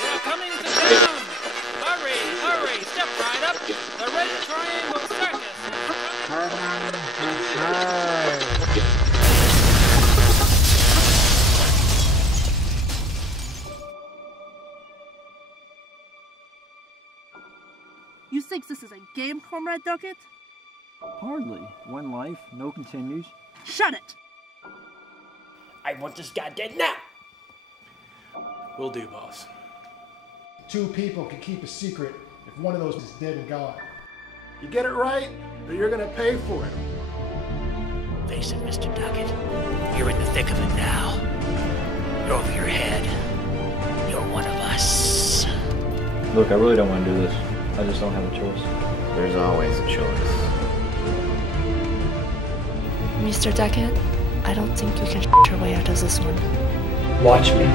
They're coming to town! Hurry, hurry, step right up! The Red Triangle Circus You think this is a game, Comrade Duckett? Hardly. One life, no continues. Shut it! I want this guy dead now! Will do, boss. 2 people can keep a secret if one of those is dead and gone. You get it right, or you're gonna pay for it. Face it, Mr. Duckett. You're in the thick of it now. You're over your head. You're one of us. Look, I really don't want to do this. I just don't have a choice. There's always a choice. Mr. Duckett, I don't think you can your way out of this one. Watch me.